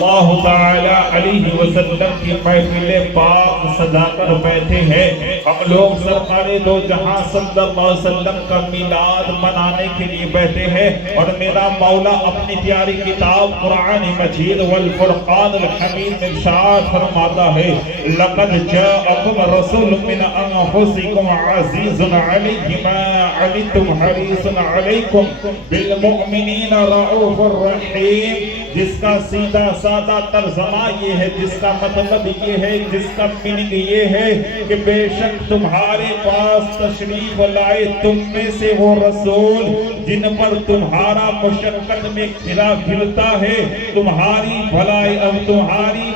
اللہ تعالی علیہ وسلم کی محفل پاک سجا کر بیٹھے ہیں. ہم لوگ سرکار دو جہاں صلی اللہ علیہ وسلم کا میلاد منانے کے لیے بیٹھے ہیں, اور میرا مولا اپنی پیاری کتاب قرآن مجید والفرقان الحمید میں ارشاد فرماتا ہے, لقد جاءکم رسول من انفسکم عزیز علیہ ما عنتم حریص علیکم بالمؤمنین رؤوف الرحیم. جس کا سیدھا سادہ ترجمہ یہ ہے, جس کا مطلب یہ ہے, جس کا میننگ یہ ہے کہ بے شک تمہارے پاس تشریف لائے تم میں سے وہ رسول جن پر تمہارا مشقت میں گھرا گھرتا ہے, تمہاری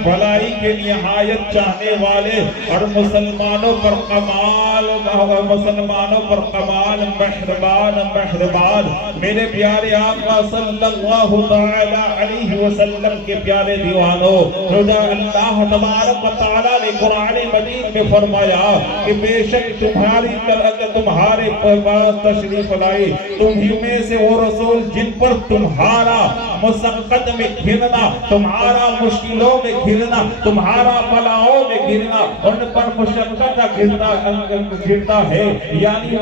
بھلائی کے نہایت چاہنے والے, اور مسلمانوں پر کمال مہربان. میرے پیارے آقا صلی اللہ تعالی علیہ وسلم کے پیارے دیوانوں, اللہ تبارک و تعالیٰ نے قرآن مجید میں فرمایا کہ بے شک تمہارے پاس تشریف لائے تم ہی میں سے وہ رسول جن پر تمہارا مسقط میں گھرنا, تمہارا مشکلوں میں گھرنا, تمہارا بلاؤں میں گھرنا, ان پر مشقت گھرتا ہے, یعنی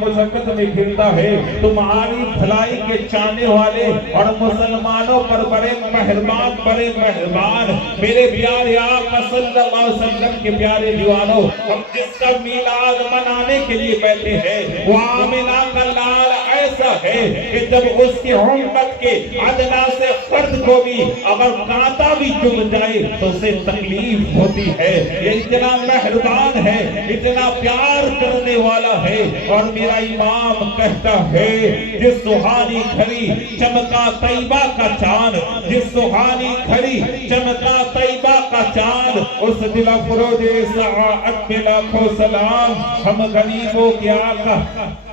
مشقت میں گھرتا ہے, تمہاری بھلائی کے چاہنے والے اور مسلمانوں پر بڑے مہربان. میرے پیارے آقا صلی اللہ علیہ وسلم کے پیارے دیوانوں, ہم جس کا میلاد منانے کے لیے بیٹھے ہیں وہ آمنہ کا لال ایسا ہے کہ جب اس کی امت کے ادنا سے فرد کو بھی اگر کانٹا بھی چبھ جائے تو اسے تکلیف ہوتی ہے. یہ اتنا مہربان ہے, اتنا پیار کرنے والا ہے. اور میرا امام کہتا ہے, جس سہانی گھڑی چمکا طیبہ کا چاند, جس سہانی گھڑی چمکا طیبہ کا چاند, اس دل افروز ساعت میں لاکھوں سلام. ہم غریبوں کے آقا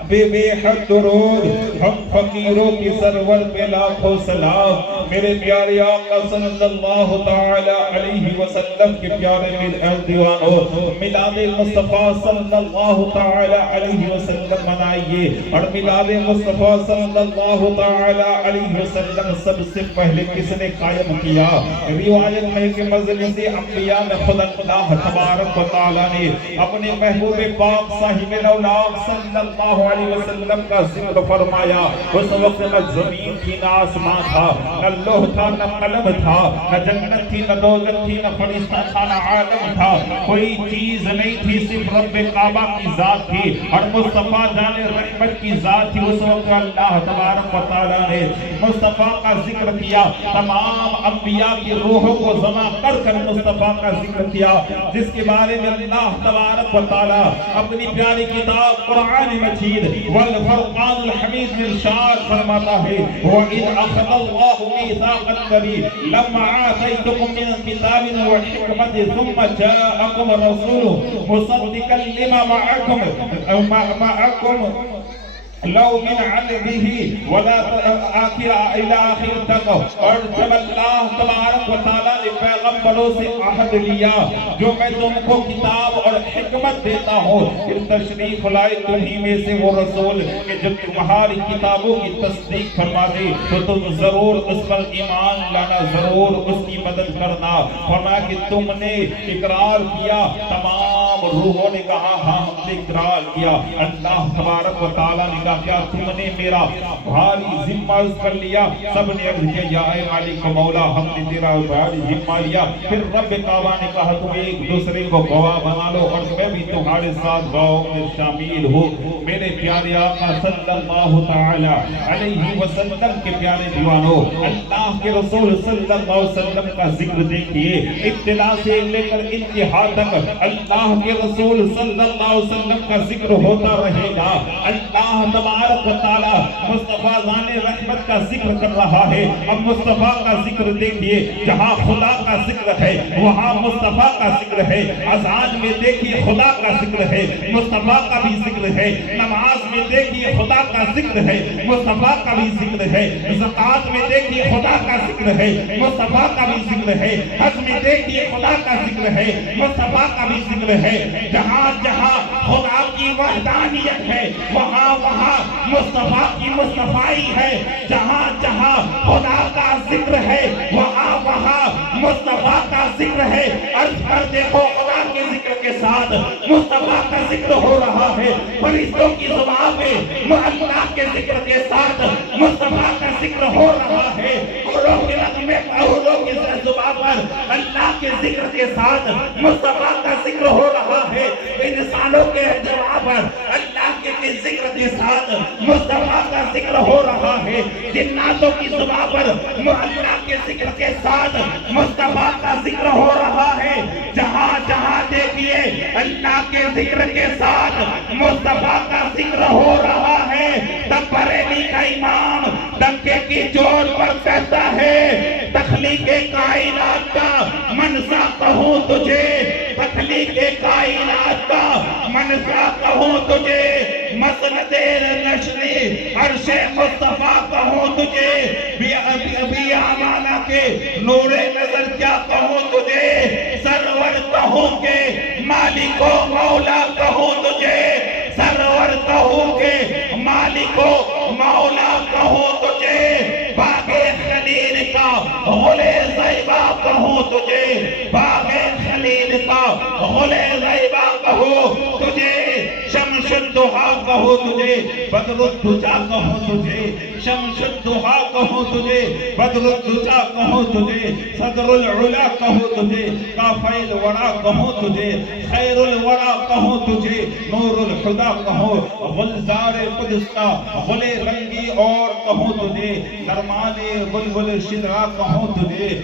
بے حد درود, ہم فقیروں کی سرور پہ لاکھوں سلام. میرے پیارے آقا صلی اللہ تعالی علیہ وسلم کے پیارے دیوانوں, میلاد مصطفیٰ صلی اللہ تعالی علیہ وسلم منائیے. اور میلاد مصطفیٰ صلی اللہ تعالی علیہ وسلم سب سے پہلے کس نے قائم کیا؟ روایت میں کہ مجلس انبیاء میں خدا اللہ تبارک و تعالی نے اپنے محبوب پاک صاحب الاولاق صلی اللہ علیہ وسلم کا ذکر فرمایا. اس وقت نہ زمین تھی, نہ آسمان تھا, نہ لوح تھا, نہ قلم تھا, نہ جنت تھی, نہ دوزخ تھی, نہ فرشتہ تھا, نہ عالم تھا. کوئی چیز نہیں تھی, صرف رب کعبہ کی ذات تھی اور مصطفیٰ جان رحمت کی ذات تھی. اس وقت اللہ تبارک و تعالی نے مصطفیٰ کا ذکر کیا, تمام انبیاء کی روحوں کو جمع کر مصطفیٰ کا ذکر کیا, جس کے بارے میں اللہ تبارک و تعالی اپنی پیاری کتاب قرآن مجید والفرقان الحمید میں ارشاد فرماتا ہے, وَإِذْ أَخَذَ اللَّهُ مِيثَاقَ النَّبِيِّيِّنَ لَمَّا آتَيْتُكُم مِّنَ الْكِتَابِ وَالْحِكْمَةِ ثُمَّ جَاءَكُمْ رَسُولٌ مُصَدِّقًا لِّمَا مَعَكُمْ لو من عَلْمِهِ ولا الى آخر تک. اور جب اللہ تبارک و تعالیٰ نے پیغمبروں سے عہد لیا جو میں تم کو کتاب اور حکمت دیتا ہوں, پھر تشریف لائے تمہیں میں سے وہ رسول کہ جب تمہاری کتابوں کی تصدیق فرما دے تو تم ضرور اس پر ایمان لانا, ضرور اس کی مدد کرنا. فرمایا کہ تم نے اقرار کیا, تمام روحوں نے کہا ہاں ہم نے اقرار کیا. اللہ تبارک و تعالیٰ نے کیا تم نے میرا بھاری ذمہ کر لیا؟ سب نے عرض کیا یا اے مالک مولا ہم نے تیرا بھاری ذمہ لیا. پھر رب کعبہ نے کہا تم ایک دوسرے کو گواہ بنا لو اور میں بھی تمہارے ساتھ گواہوں میں شامل ہوں. میرے پیارے آقا صلی اللہ تعالی علیہ وسلم کے پیارے دیوانوں, اللہ کے رسول صلی اللہ علیہ وسلم کا ذکر دیکھیے, ابتدا سے لے کر انتہا تک اللہ کے رسول صلی اللہ علیہ وسلم کا ذکر ہوتا رہے گا. اللہ تبارک و تعالی مصطفیٰ ذان رحمت کا ذکر کر رہا ہے. اب مصطفیٰ کا ذکر دیکھیے, جہاں خدا کا ذکر ہے وہاں مصطفیٰ کا ذکر ہے. اذان میں دیکھیے خدا کا ذکر ہے, مصطفیٰ کا بھی ذکر ہے. نماز میں دیکھیے خدا کا ذکر ہے, مصطفیٰ کا بھی ذکر ہے. زکات میں دیکھیے خدا کا ذکر ہے, مصطفیٰ کا بھی ذکر ہے. حج میں دیکھیے خدا کا ذکر ہے, مصطفیٰ کا بھی ذکر ہے. جہاں جہاں خدا کی وحدانیت ہے وہاں وہاں مصطفیٰ کی مصطفائی ہے. جہاں جہاں خدا کا ذکر ہے وہاں وہاں مصطفیٰ کا ذکر ہے. عرض کر دیکھو خدا کے ذکر کے ساتھ مصطفیٰ کا ذکر ہو رہا ہے. فرشتوں کی زبان پہ اللہ کے ذکر کے ساتھ مصطفیٰ کا ذکر ہو رہا ہے. اوروں کے رقم اوروں کی زبان پر اللہ کے ذکر کے ساتھ مصطفیٰ کا ذکر ہو رہا ہے. انسانوں کے جواب پر اللہ کے ذکر کے ساتھ مصطفیٰ کا ذکر ہو رہا ہے. جناتوں کی زبان پر اللہ کے ذکر کے ساتھ مصطفیٰ کا ذکر ہو رہا ہے. جہاں جہاں دیکھیے اللہ کے ذکر کے ساتھ مصطفیٰ کا ذکر ہو رہا ہے. تب بریلی کا امام ڈنکے کی زور پر کہتا ہے تخلیق کائنات کا منصا کہوں تجھے, تخلیق کائنات کا منصا کہوں تجھے, مسند نشری عرش مصطفیٰ کہوں تجھے, ابھی امانہ کے نور نظر کیا کہوں تجھے, سرور کہوں کہ مالک و مولا کہوں تجھے, سرور کہوں کہ مالک و مولا کہوں تجھے, باغ خلیل کا غل زیبا کہوں تجھے, باغ خلیل کا غل زیبا کہوں تجھے, شمس الضحیٰ کہوں تجھے, بدر الدجا کہوں تجھے, شمس الضحیٰ کہوں تجھے, بدر الدجا کہوں تجھے, صدر العلا کہوں تجھے, کافی الورا کہوں تجھے, خیر الورا کہوں تجھے, نور الہدیٰ کہوں, گلزار قدس کا غل رنگی اور کہوں تجھے, درمان بلبل شدرا کہوں تجھے,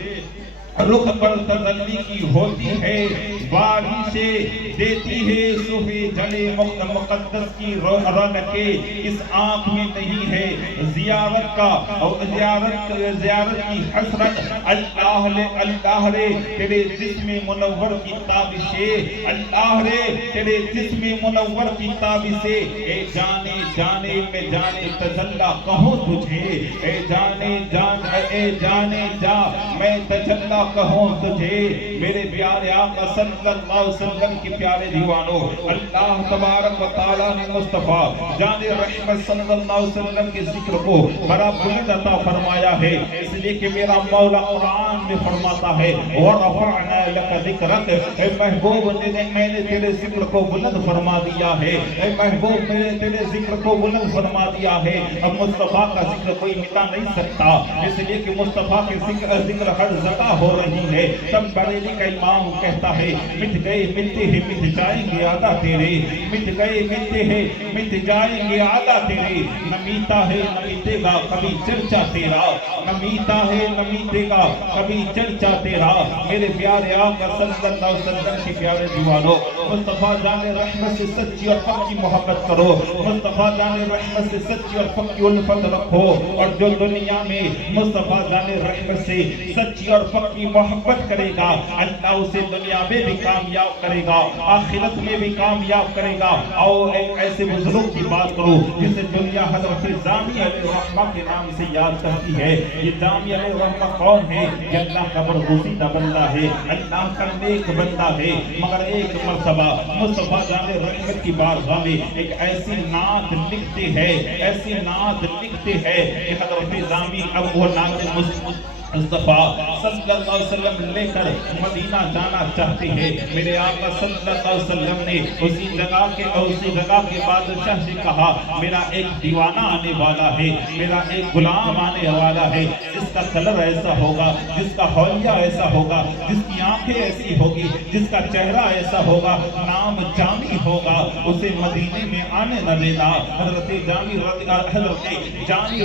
رخ پر تجلی کی ہوتی ہے بارشیں دیتی ہے صبح جلے مقدس کی رونقیں اس آنکھ میں نہیں ہے زیارت کا اور زیارت کی حسرت. اللہ رے تیرے جسم منور کی تابشیں, اللہ رے تیرے جسم منور کی تابشیں, اے جانے جانے میں جانے تجلا کہوں تجھے, اے جانے جا میں تجلا کہوں تجھے. میرے پیارے آقا صلی اللہ علیہ وسلم کی پیارے دیوانوں, اللہ تبارک و تعالیٰ نے مصطفیٰ جان رحمت صلی اللہ علیہ وسلم کے ذکر کو بڑا بلند عطا فرمایا ہے. اس لیے کہ میرا مولا قرآن میں فرماتا ہے وَرَفَعْنَا لَكَ ذِكْرَكَ, اے محبوب میں نے تیرے ذکر کو بلند فرما دیا ہے, اے محبوب میں نے تیرے ذکر کو بلند فرما دیا ہے. اب مصطفیٰ کا ذکر کوئی مٹا نہیں سکتا, اس لیے کہ مصطفیٰ کے ذکر ہر جگہ ہو رہی ہے. تب بریلی کا امام کہتا ہے مٹ گئے ملتے ہیں مٹ جائیں گے آدھا تیرے, مٹ گئے ملتے ہیں مٹ جائیں گے آدھا تیرے, نہ میتا ہے نہ میٹے گا کبھی چرچا تیرا, نہ میتا ہے نہ میٹے گا کبھی چرچا تیرا. میرے پیارے آقا صلی اللہ علیہ وسلم کے پیارے دیوانوں, مصطفیٰ جان رحمت سے سچی اور پکی محبت کرو, مصطفیٰ جان رحمت سے سچی اور پکی الفت رکھو, اور جو دنیا میں مصطفیٰ جان رحمت سے سچی اور پکی محبت کرے گا اللہ اسے دنیا میں بھی کامیاب کرے گا, آخرت میں بھی کامیاب کرے گا. اور ایک ایسے بزرگ کی بات کرو جسے دنیا حضرت جامی علیہ الرحمہ کے نام سے یاد کرتی ہے. یہ جامی علیہ الرحمہ کون ہے؟ یہ اللہ کا برگزیدہ بندہ ہے, اللہ کا نیک بندہ ہے. مگر ایک مرتبہ مصطفیٰ جان رحمت کی بارگاہ میں ایک ایسی نعت لکھتے ہیں, ایسی نعت لکھتے ہیں کہ حضرت جامی اب وہ نعت مصطفیٰ صلی اللہ علیہ وسلم لے کر مدینہ جانا چاہتے ہیں. میرے آقا صلی اللہ علیہ وسلم نے اسی جگہ کے بادشاہ سے کہا میرا ایک دیوانہ آنے والا ہے, میرا ایک غلام آنے والا ہے, جس کا کلر ایسا ہوگا, جس کا حلیہ ایسا ہوگا, جس کی آنکھیں ایسی ہوگی, جس کا چہرہ ایسا ہوگا, نام جامی ہوگا, اسے مدینے میں آنے نہ دینا. حضرت جامی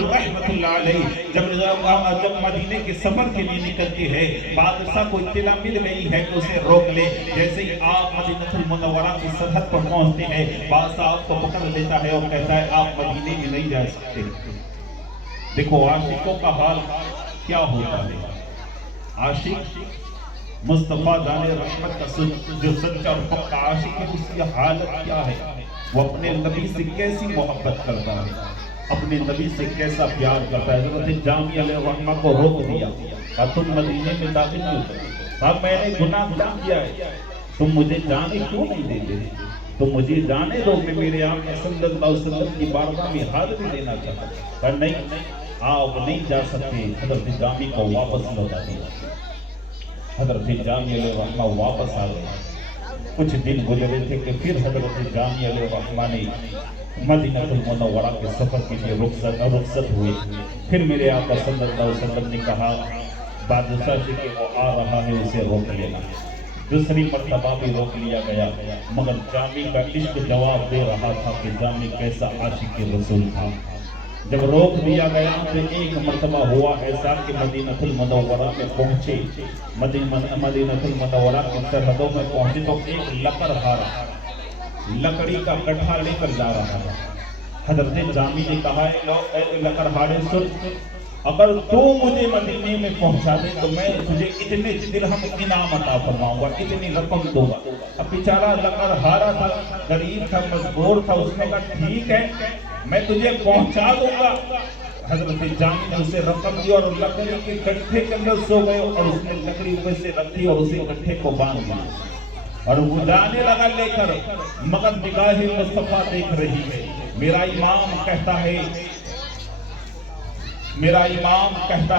رحمت اللہ علیہ جب مدینے کے سفر کے لیے نکلتے ہیں, بادشاہ کو اطلاع مل گئی ہے کہ اسے روک لے. جیسے ہی آپ مدینہ المنورہ کی سرحد پر پہنچتے ہیں, بادشاہ آپ کو پکڑ لیتا ہے اور کہتا ہے آپ مدینے میں نہیں جا سکتے. دیکھو عاشقوں کا حال کیا ہوتا ہے. عاشق مصطفیٰ جان رحمت کا جو سچا اور پکا عاشق ہے, اس کی حالت کیا ہے؟ وہ اپنے نبی سے کیسی محبت کرتا ہے, اپنے نبی سے کیسا پیار کرتا ہے. حضرت جامی علیہ الرحمہ کو روک دیا, کہا تم مدینے میں داخل نہیں ہو سکتے. کہا میں نے گناہ کیا کیا ہے, تم مجھے جانے کیوں نہیں دیتے, تم مجھے جانے دو کہ میرے آقا صلی اللہ علیہ وسلم کی بارگاہ میں حاضری دینا چاہتا. کہا نہیں آپ نہیں جا سکتے. حضرت جامی کو واپس لوٹا دیا. حضرت جامی علیہ الرحمہ واپس آ گئے. کچھ دن گزرے تھے کہ پھر حضرت جامی علیہ الرحمہ نے مدینہ المنورہ کے سفر کے لیے رخصت ہوئے. پھر میرے آقا صلی اللہ علیہ وسلم نے کہا بادشاہ سے کہ وہ آ رہا ہے اسے روک لینا. دوسری مرتبہ بھی روک لیا گیا، مگر جامی کا عشق جواب دے رہا تھا کہ جامی کیسا عاشق رسول تھا. جب روک دیا گیا تو ایک مرتبہ ہوا ایسا کہ مدینہ المنورہ میں پہنچے. مدینہ المنورہ کی سرحدوں میں پہنچے تو ایک لکڑہارا لکڑی کا گٹھا لے کر جا رہا تھا. حضرت جامی نے کہا اے لکڑہارے سن، اگر تو مجھے مدینے میں پہنچا دے تو میں تجھے اتنے درہم انعام عطا فرماؤں گا، اتنی رقم دوں گا. اب بیچارہ لکڑہارا تھا، غریب تھا، مجبور تھا. اس نے کہا ٹھیک ہے میں تجھے پہنچا دوں گا. حضرت جامی نے اسے رقم دی اور لکڑی کے گٹھے کے اندر سو گئے اور اس نے لکڑی اوپر سے رکھی اور اسی گٹھے کو باندھ دیا اور وہ جانے لگا لے کر. مگر نگاہ مصطفیٰ دیکھ رہی ہے. میرا امام کہتا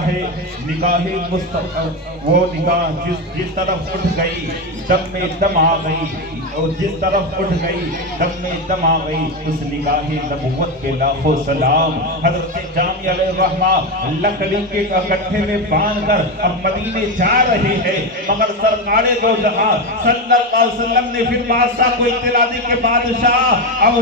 ہے نگاہ مصطفیٰ وہ نگاہ جس طرف اٹھ گئی دم میں دم آ گئی، اور جس طرف اٹھ گئی دم میں دم آ گئی. اس نگاہ نبوت کے لاکھوں سلام. حضرت جامی علیہ الرحمہ لکڑی کے گٹھے میں باندھ کر اب مدینے جا رہے ہیں. مگر سرکار دو جہاں صلی اللہ علیہ وسلم نے پھر بادشاہ کو اطلاع دی کہ بادشاہ اب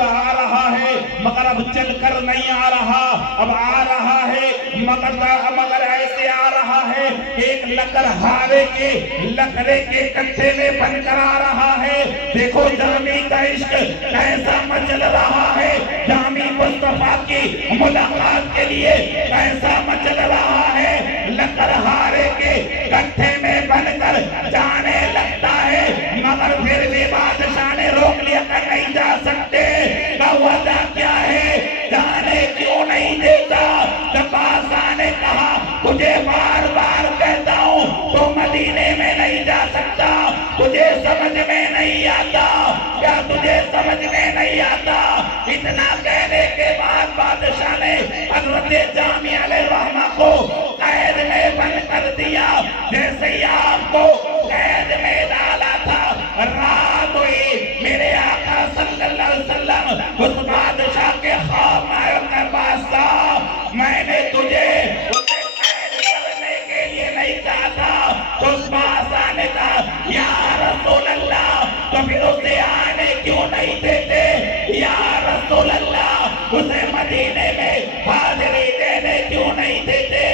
آ رہا ہے، مگر اب چل کر نہیں آ رہا، اب آ رہا ہے مگر ایسے آ رہا ہے ایک لکڑہارے کے لکڑے کے گٹھے میں بن کر آ رہا ہے. دیکھو جامی کا عشق کیسا مچل رہا ہے، جامی مصطفیٰ کی ملاقات کے لیے کیسا مچل رہا ہے. لکڑہارے کے گٹھے میں بن کر جانے لگتا ہے، مگر پھر بھی بادشاہ نے روک لیا کہ نہیں جا سکتے. کا وجہ کیا ہے؟ جانے کیوں نہیں دیتا؟ جب بادشاہ نے کہا تجھے بار بار کہتا ہوں تو مدینے میں نہیں جا سکتا، تجھے سمجھ میں نہیں آتا کیا؟ تجھے سمجھ میں نہیں آتا؟ اتنا کہنے کے بعد بادشاہ نے حضرت جامی علیہ الرحمہ کو قید میں بند کر دیا. جیسے ہی آپ کو قید میں ڈالا تھا رات ہوئی، میرے آقا صلی اللہ علیہ وسلم اس بادشاہ کے خواب میں اپنے بادشاہ میں نے تجھے اسے قید کرنے کے لیے نہیں چاہتا. تو اس بادشاہ نے کہا یا رسول اللہ تو پھر اسے آنے کیوں نہیں دیتے؟ یا رسول اللہ اسے مدینے میں حاضری دینے کیوں نہیں دیتے؟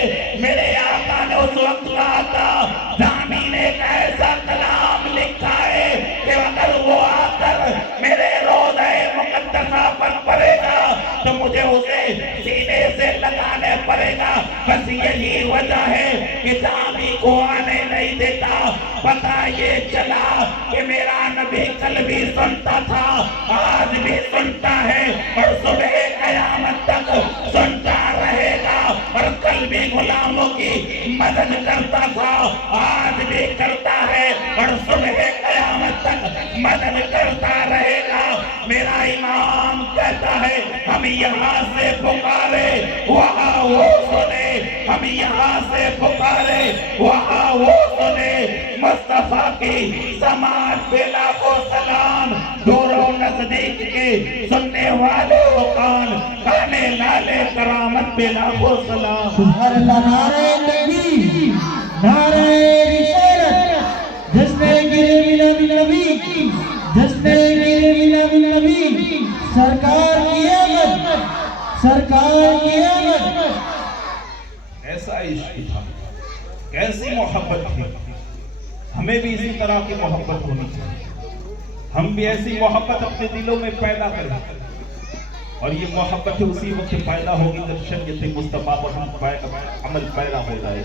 میرے آقا نے اس وقت کہا تھا جامی نے ایک ایسا کلام لکھا ہے کہ اگر وہ آ کر میرے روضہ مقدسہ پر پڑے گا تو مجھے اسے سینے سے لگانے پڑے گا. بس یہی وجہ ہے کہ جامی کو آنے نہیں دیتا. پتہ یہ چلا کہ میرا نبی کل بھی سنتا تھا، آج بھی سنتا ہے اور صبح قیامت تک سنتا رہے گا. اور کل بھی غلاموں کی مدد کرتا تھا، آج بھی کرتا ہے اور صبح قیامت تک مدد کرتا رہے گا. میرا امام کہتا ہے ہم یہاں سے پکارے وہاں وہ سنے، ہم یہاں سے پکارے وہاں وہ سنے. مصطفیٰ کی سماعت پہ لاکھوں سلام، دوروں نزدیک کے سننے والے وقان کانے لالے کرامت پہ لاکھوں سلام. سبحان اللہ. نعرہ تکبیر، نعرہ رسالت، جشن گرے میلاد النبی، جشن گرے میلاد النبی. سرکار کی آمد، سرکار کی آمد. ایسا عشق تھا، کیسی محبت تھی. ہمیں بھی اسی طرح کی محبت ہونی چاہیے. ہم بھی ایسی محبت اپنے دلوں میں پیدا کریں اور یہ محبت اسی وقت پیدا ہوگی جب شریعت مصطفیٰ پر ہم عمل پیدا ہو جائے.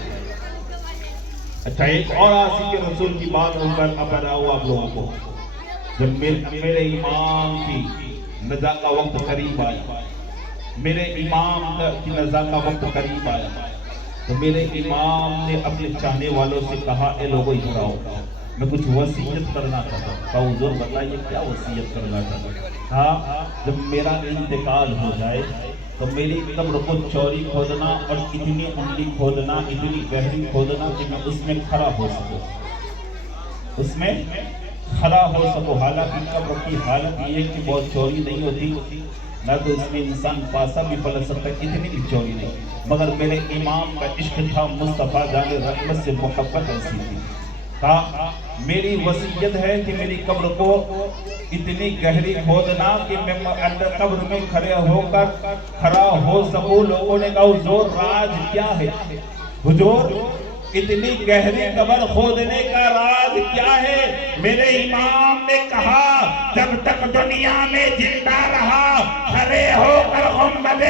اچھا ایک اور عاشق رسول کی بات ہو کر اب بتاؤ آپ لوگوں کو. جب میرے امام کی نزا کا وقت قریب آیا، میرے امام کی نزا کا وقت قریب آیا تو میرے امام نے اپنے چاہنے والوں سے کہا اے لوگوں ادھر آؤ، میں کچھ وصیت کرنا چاہتا ہوں. کہا حضور بتائیے کیا وصیت کرنا چاہتا ہوں؟ ہاں جب میرا انتقال ہو جائے تو میری قبر کو چوری کھودنا اور اتنی عملی کھودنا، اتنی گہری کھودنا کہ میں اس میں کھڑا ہو سکوں، اس میں کھڑا ہو سکوں۔ حالانکہ قبر کی حالت یہ ہے کہ بہت چوری نہیں ہوتی، نہ تو اس میں انسان پاسا بھی پلٹ سکتا، اتنی بھی چوری نہیں، مگر میرے امام کا عشق تھا، مصطفیٰ جان رحمت سے محبت ایسی تھی۔ کہا میری وصیت ہے کہ میری قبر کو اتنی گہری کھودنا کہ میں اندر قبر میں کھڑا ہو سکوں۔ لوگوں نے کہا حضور راز کیا ہے؟ حضور اتنی گہری قبر کھودنے کا راز کیا ہے؟ میرے امام نے کہا جب تک دنیا میں زندہ رہا کھڑے ہو کر گنبد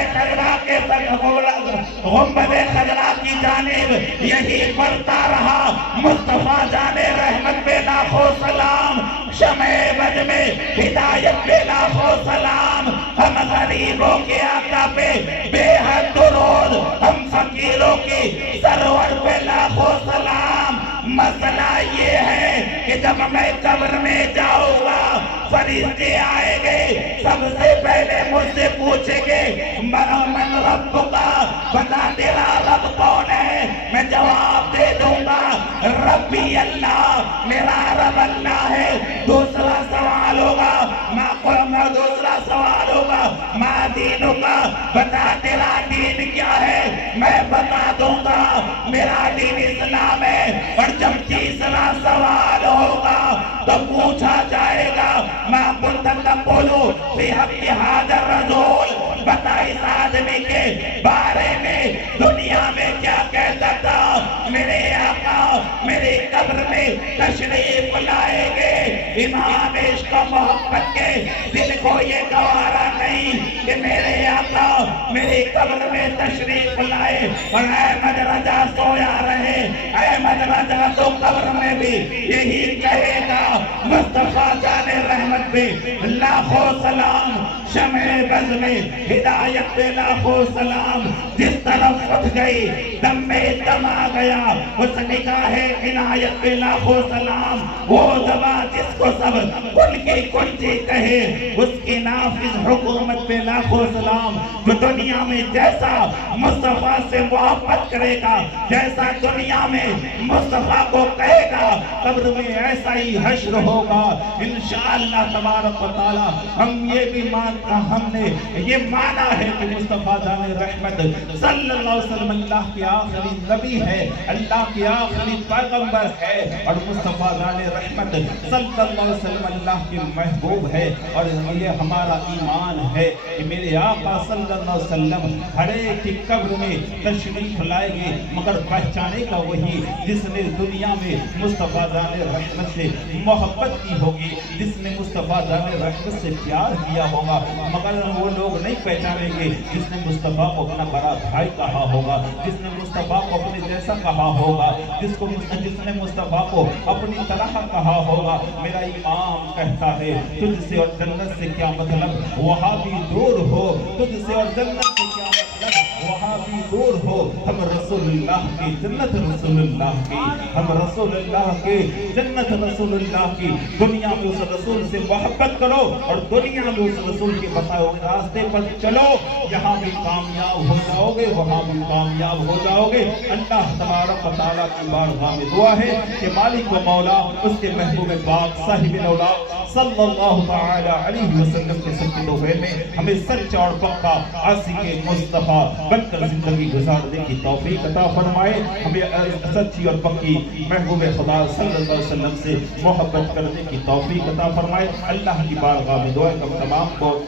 خضرا کی جانب یہی پڑھتا رہا، مصطفیٰ جان رحمت پہ لاکھوں سلام، شمع بد میں ہدایت پہ لاکھوں سلام، ہم غریبوں کے آقا پہ بے حد درود، ہم فقیروں کی سرور پہ لاکھوں سلام۔ مسئلہ یہ ہے کہ جب میں قبر میں جاؤں گا فرشتے آئیں گے، سب سے پہلے مجھ سے پوچھیں گے من رب کا، بتا تیرا رب کون ہے؟ میں جواب دے دوں گا ربی اللہ، میرا رب اللہ ہے۔ دوسرا سوال ہوگا دوسرا سوال ہوگا ما دینوں کا، بتا تیرا دین کیا ہے؟ میں بتا دوں گا میرا دین اسلام ہے۔ اور جب تیسرا سوال ہوگا تو پوچھا جائے گا ما کنت تقول فی حق ھذا الرسول، بتا اس آدمی کے بارے میں دنیا میں کیا کہتا تھا؟ میرے آقا میری قبر میں تشریف لائیں گے، امام عشق و محبت کے دل کو یہ گوارا نہیں کہ میرے آقا میری قبر میں تشریف لائے اور احمد رضا سویا رہے۔ احمد رضا تو قبر میں بھی یہی کہے گا، مصطفیٰ جان رحمت پہ لاکھوں سلام، شمع بز میں ہدایت پہ لاکھوں سلام، جس طرف اٹھ گئی دم میں دم آ گیا، اس نگاہ عنایت پہ لاکھوں سلام، وہ زبان جس کو سب ان کی کنجی کہے، اس کی نافذ حکومت پہ لاکھوں سلام، جو دنیا میں جیسا مصطفیٰ سے محبت کرے گا، جیسا دنیا میں مصطفیٰ کو کہے گا، قبر میں ایسا ہی حشر ہوگا انشاءاللہ تبارک و تعالی۔ ہم یہ بھی ہم نے یہ مانا ہے کہ مصطفیٰ جان رحمت صلی اللہ علیہ وسلم اللہ کے آخری نبی ہے، اللہ کے آخری پیغمبر ہے، اور مصطفیٰ جان رحمت صلی اللہ علیہ وسلم اللہ کے محبوب ہے۔ اور یہ ہمارا ایمان ہے کہ میرے آقا صلی اللہ علیہ وسلم ہر ایک کی قبر میں تشریف لائے گے، مگر پہچانے کا وہی جس نے دنیا میں مصطفیٰ جان رحمت سے محبت کی ہوگی، جس نے مصطفیٰ جان رحمت سے پیار کیا ہوگا، مگر وہ لوگ نہیں پہچانیں گے جس نے مصطفیٰ کو اپنا بڑا بھائی کہا ہوگا، جس نے مصطفیٰ کو اپنے جیسا کہا ہوگا، جس نے مصطفیٰ کو اپنی طرح کہا ہوگا۔ میرا امام کہتا ہے تجھ سے اور جنت سے کیا مطلب، وہاں بھی دور ہو، تجھ سے اور جنت سے کیا مطلب، وہاں بھی دور ہو، ہم رسول اللہ کی جنت رسول اللہ کی، ہم رسول اللہ کی جنت رسول اللہ کی۔ دنیا میں اس رسول سے محبت کرو اور دنیا میں اس رسول کے بتائے ہوئے راستے پر چلو، یہاں بھی کامیاب ہو جاؤ گے، وہاں بھی کامیاب ہو جاؤ گے۔ اللہ تبارک و تعالیٰ کی بارگاہ میں دعا ہے کہ مالک و مولا اس کے محبوب پاک صاحب الاولاد صلی اللہ تعالی علیہ وسلم کے سچے دوحے میں ہمیں سچا اور پکا عاشق مصطفیٰ بن کر زندگی گزارنے کی توفیق عطا فرمائے، ہمیں سچی اور پکی محبوب خدا صلی اللہ علیہ وسلم سے محبت کرنے کی توفیق عطا فرمائے۔ اللہ کی بارگاہ میں دعا ہے کہ تمام کو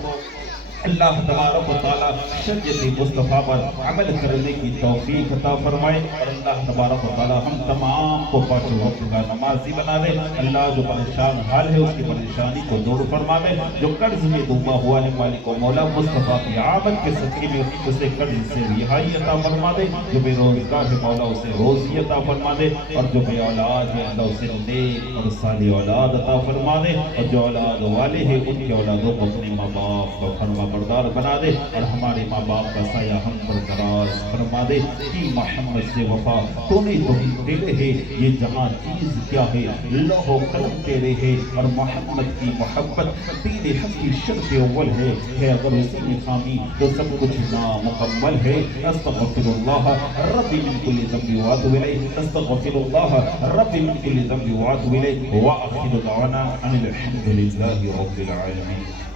اللہ تبارک و تعالیٰ شریعت مصطفیٰ پر عمل کرنے کی توفیق عطا فرمائے، اور اللہ تبارک و تعالیٰ ہم تمام کو پانچ وقت کا نمازی بنا دے۔ اللہ جو پریشان حال ہے اس کی پریشانی کو دور فرما دے، جو قرض میں ڈوبا ہوا ہے مالک و مولا مصطفیٰ کی آمد کے صدقے میں اسے قرض سے رہائی عطا فرما دے، جو بے روزگار ہے مولا اسے روزی عطا فرما دے، اور جو بے اولاد ہے اللہ اسے نیک اور صالح اولاد عطا فرما دے، اور جو اولاد والے ہیں ان کے اولادوں کو اپنے ماں باپ کو فرما بردار بنا دے اور ہمارے ماں باپ کا سایہ ہم پر دراز فرما دے کہ محمد سے وفا تو نے تو تیرے ہے یہ جہاں چیز کیا ہے لوح و قلم تیرے ہے اور محمد کی محبت تیرے حق کی شرط اول ہے اگر اسی میں خامی تو سب کچھ نامکمل ہے استغفر اللہ ربی من کل ذنب واتوب الیہ استغفر اللہ ربی من کل ذنب واتوب الیہ وآخر دعوانا ان الحمد للہ رب العالمین